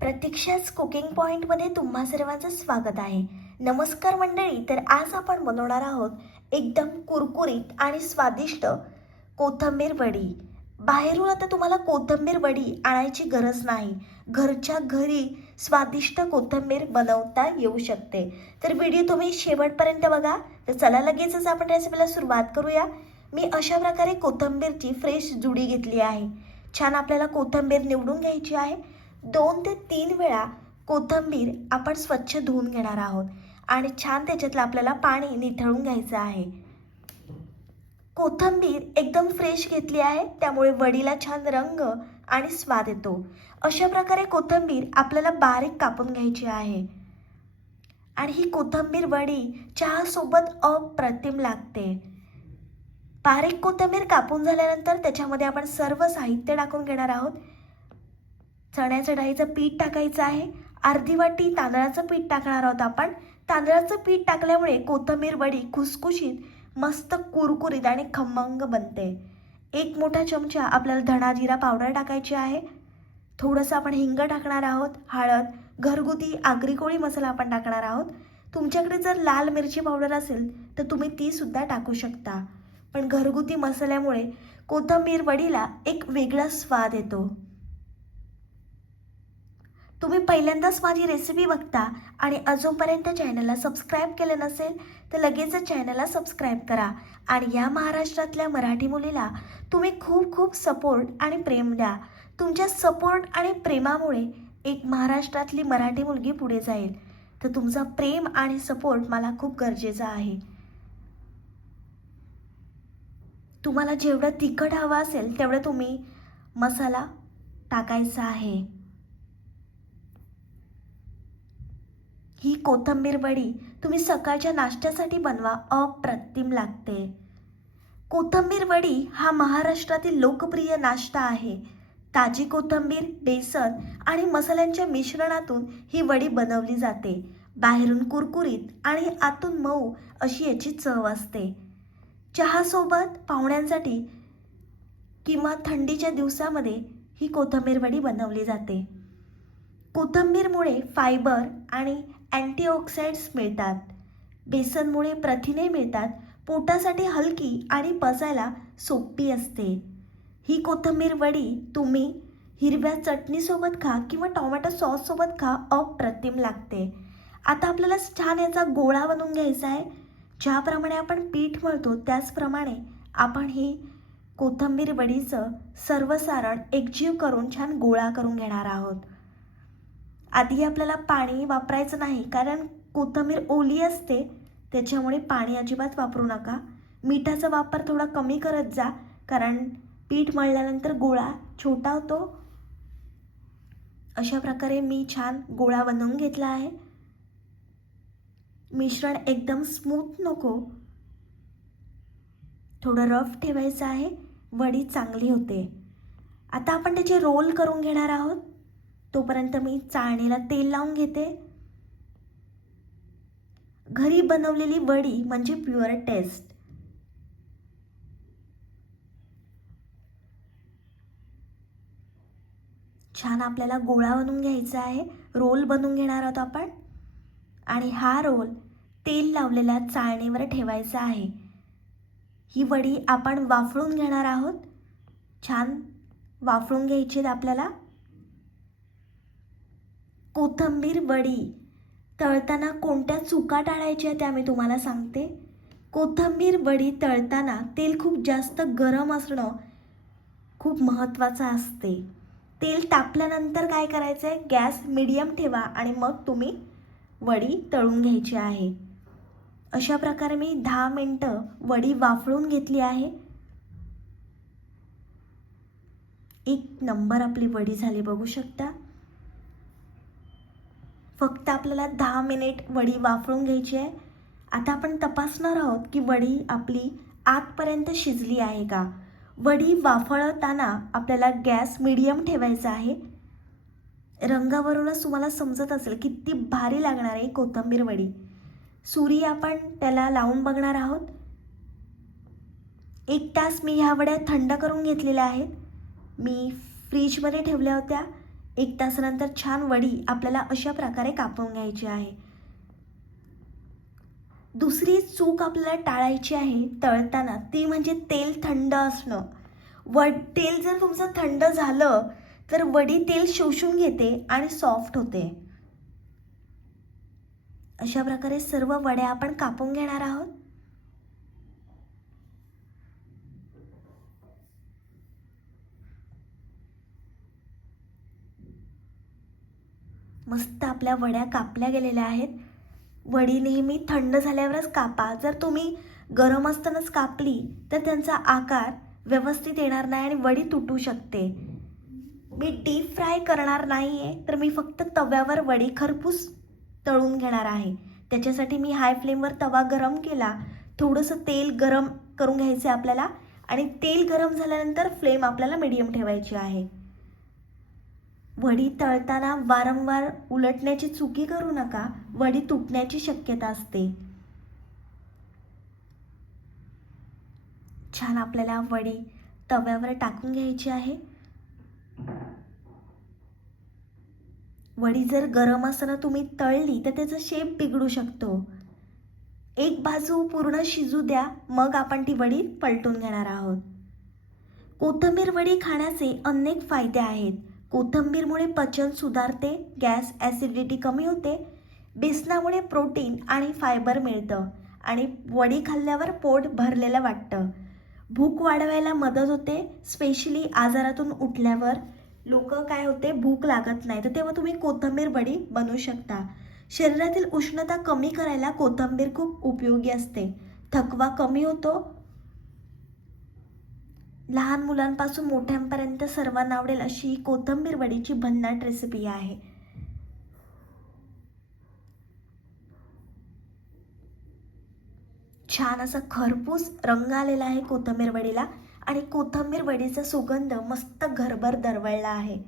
प्रतीक्षाच cooking पॉईंटमध्ये तुम्हा सर्वांचं स्वागत आहे. नमस्कार मंडळी तर आज आपण बनवणार आहोत एकदम कुरकुरीत आणि स्वादिष्ट कोथिंबीर वडी. बाहेरून आता तुम्हाला कोथिंबीर वडी आणायची गरज नाही. घरच्या घरी स्वादिष्ट कोथिंबीर बनवता येऊ शकते. तर व्हिडिओ तुम्ही शेवटपर्यंत बघा. तर चला लगेचच आपण रेसिपीला सुरुवात करूया. मी अशा प्रकारे कोथिंबीरची फ्रेश जुडी घेतली आहे. छान आपल्याला कोथिंबीर निवडून घ्यायची आहे. दोन ते तीन वेळा कोथिंबीर आपण स्वच्छ धुवून घेणार आहोत. आणि छान त्याच्यातलं आपल्याला पाणी निथळून घ्यायचं आहे. कोथिंबीर एकदम फ्रेश घेतली आहे त्यामुळे वडीला छान रंग आणि स्वाद येतो. अशा प्रकारे कोथिंबीर आपल्याला बारीक कापून घ्यायची आहे. आणि ही कोथिंबीर वडी चहासोबत अप्रतिम लागते. बारीक कोथिंबीर कापून झाल्यानंतर त्याच्यामध्ये आपण सर्व साहित्य टाकून घेणार आहोत. चण्याच्या डाळीचं पीठ टाकायचं आहे. अर्धी वाटी तांदळाचं पीठ टाकणार आहोत आपण. तांदळाचं पीठ टाकल्यामुळे कोथंबीर वडी खुसखुशीत मस्त कुरकुरीत आणि खमंग बनते. एक मोठा चमचा आपल्याला धणा जिरा पावडर टाकायची आहे. थोडंसं आपण हिंग टाकणार आहोत हळद घरगुती आगरी कोळी मसाला आपण टाकणार आहोत. तुमच्याकडे जर लाल मिरची पावडर असेल तर तुम्ही ती सुद्धा टाकू शकता. पण घरगुती मसाल्यामुळे कोथंबीर वडीला एक वेगळा स्वाद येतो. तुम्ही पहिल्यांदाच माझी रेसिपी बघता आणि अजूनपर्यंत चॅनलला सबस्क्राईब केलं नसेल तर लगेचच चॅनलला सबस्क्राईब करा. आणि या महाराष्ट्रातल्या मराठी मुलीला तुम्ही खूप खूप सपोर्ट आणि प्रेम द्या. तुमच्या सपोर्ट आणि प्रेमामुळे एक महाराष्ट्रातली मराठी मुलगी पुढे जाईल. तर तुमचा प्रेम आणि सपोर्ट मला खूप गरजेचा आहे. तुम्हाला जेवढं तिखट हवं असेल तेवढं तुम्ही मसाला टाकायचा आहे. ही कोथिंबीर वडी तुम्ही सकाळच्या नाश्त्यासाठी बनवा अप्रतिम लागते. कोथिंबीर वडी हा महाराष्ट्रातील लोकप्रिय नाश्ता आहे. ताजी कोथिंबीर बेसन आणि मसाल्यांच्या मिश्रणातून ही वडी बनवली जाते. बाहेरून कुरकुरीत आणि आतून मऊ अशी याची चव असते. चहासोबत पाहुण्यांसाठी किंवा थंडीच्या दिवसामध्ये ही कोथिंबीर वडी बनवली जाते. कोथिंबीरमुळे फायबर आणि अँटीऑक्सिडेंट्स मिळतात. बेसनमुळे प्रथिने मिळतात. पोटासाठी हलकी आणि पचायला सोपी असते. ही कोथिंबीर वडी तुम्ही हिरव्या चटणीसोबत खा किंवा टोमॅटो सॉससोबत खा अप्रतिम लागते. आता आपल्याला छान याचा गोळा बनवून घ्यायचा आहे. ज्याप्रमाणे आपण पीठ मळतो त्याचप्रमाणे आपण ही कोथिंबीर वडीचं सर्व सारण एकजीव करून छान गोळा करून घेणार आहोत. आधी आपल्याला पाणी वापरायचं नाही कारण कोथिंबीर ओली असते त्याच्यामुळे पाणी अजिबात वापरू नका. मिठाचा वापर थोडा कमी करत जा कारण पीठ मळल्यानंतर गोळा छोटा होतो. अशा प्रकारे मी छान गोळा बनवून घेतला आहे. मिश्रण एकदम स्मूथ नको. थोडं रफ ठेवायचं आहे वडी चांगली होते. आता आपण त्याचे रोल करून घेणार आहोत. तोपर्यंत मी चाळणीला तेल लावून घेते. घरी बनवलेली वडी म्हणजे प्युअर टेस्ट छान आपल्याला गोळा बनवून घ्यायचा आहे. रोल बनवून घेणार आहोत आपण. आणि हा रोल तेल लावलेल्या चाळणीवर ठेवायचा आहे. ही वडी आपण वाफळून घेणार आहोत. छान वाफळून घ्यायची आहेत आपल्याला. कोथंबीर वडी. तळताना कोणत्या चुका टाळायच्या त्या मी तुम्हाला सांगते. कोथंबीर वडी तळताना तेल खूप जास्त गरम असणं खूप महत्त्वाचं असते. तेल तापल्यानंतर काय करायचं आहे गॅस मिडियम ठेवा आणि मग तुम्ही वडी तळून घ्यायची आहे. अशा प्रकारे मी दहा मिनटं वडी वाफळून घेतली आहे. एक नंबर आपली वडी झाली बघू शकता. फक्त आपल्याला दहा मिनिट वडी वाफळून घ्यायची आहे. आता आपण तपासणार आहोत की वडी आपली आतपर्यंत शिजली आहे का? वडी वाफळताना आपल्याला गॅस मिडियम ठेवायचा आहे. रंगावरूनच तुम्हाला समजत असेल किती भारी लागणार आहे कोथिंबीर वडी. सुरी आपण त्याला लावून बघणार आहोत. एक तास मी ह्या वड्या थंड करून घेतलेल्या आहेत. मी फ्रीजमध्ये ठेवल्या होत्या. एक तासानंतर छान वडी आपल्याला अशा प्रकारे कापून घ्यायची आहे. दुसरी चूक आपल्याला टाळायची आहे तळताना ती म्हणजे तेल थंड असणं. वड तेल जर तुमचं थंड झालं तर वडी तेल शोषून घेते आणि सॉफ्ट होते. अशा प्रकारे सर्व वड्या आपण कापून घेणार आहोत. मस्त आपल्या वड्या कापल्या गेलेल्या आहेत. वडी नेहमी थंड झाल्यावरच कापा. जर तुम्ही गरम असतानाच कापली तर त्यांचा आकार व्यवस्थित येणार नाही आणि वडी तुटू शकते. मी डीप फ्राय करणार नाही आहे तर मी फक्त तव्यावर वडी खरपूस तळून घेणार आहे. त्याच्यासाठी मी हाय फ्लेमवर तवा गरम केला. थोडंसं तेल गरम करून घ्यायचं आहे आपल्याला आणि तेल गरम झाल्यानंतर फ्लेम आपल्याला मिडियम ठेवायची आहे. वडी तळताना वारंवार उलटण्याची चुकी करू नका वडी तुटण्याची शक्यता असते. छान आपल्याला वडी तव्यावर टाकून घ्यायची आहे. वडी जर गरम असताना तुम्ही तळली तर त्याचा शेप बिघडू शकतो. एक बाजू पूर्ण शिजू द्या मग आपण ती वडी पलटून घेणार आहोत. कोथिंबीर वडी खाण्याचे अनेक फायदे आहेत. कोथंबीरमुळे पचन सुधारते गॅस ॲसिडिटी कमी होते बेसनामुळे प्रोटीन आणि फायबर मिळतं आणि वडी खाल्ल्यावर पोट भरलेलं वाटतं. भूक वाढवायला मदत होते स्पेशली आजारातून उठल्यावर. लोक काय होते भूक लागत नाही तर तेव्हा तुम्ही कोथिंबीर वडी बनवू शकता. शरीरातील उष्णता कमी करायला कोथिंबीर खूप उपयोगी असते. थकवा कमी होतो लहान मुलांपासून मोठ्यांपर्यंत सर्वांना आवडेल अशी ही कोथिंबीर वडीची भन्नाट रेसिपी आहे. छान असा खरपूस रंग आलेला आहे कोथिंबीर वडीला आणि कोथिंबीर वडीचा सुगंध मस्त घरभर दरवळला आहे.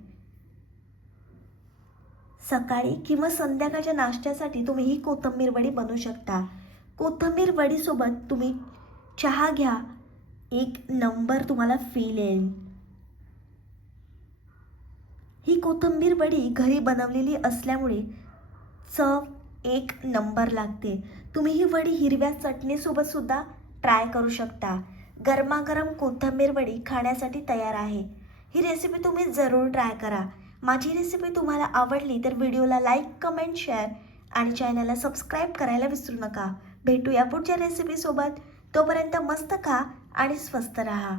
सकाळी किंवा संध्याकाळच्या नाश्त्यासाठी तुम्ही ही कोथिंबीर वडी बनवू शकता. कोथिंबीर वडीसोबत तुम्ही चहा घ्या एक नंबर तुम्हाला फील येईल. ही कोथिंबीर वडी घरी बनवलेली असल्यामुळे चव एक नंबर लागते. तुम्ही ही वडी हिरव्या चटणीसोबत सुद्धा ट्राय करू शकता. गरमागरम कोथिंबीर वडी खाण्यासाठी तयार आहे. ही रेसिपी तुम्ही जरूर ट्राय करा. माझी रेसिपी तुम्हाला आवडली तर व्हिडिओला लाईक कमेंट शेअर आणि चॅनलला सबस्क्राईब करायला विसरू नका. भेटूया पुढच्या रेसिपीसोबत तोपर्यंत मस्त खा. आणि स्वस्त राहा.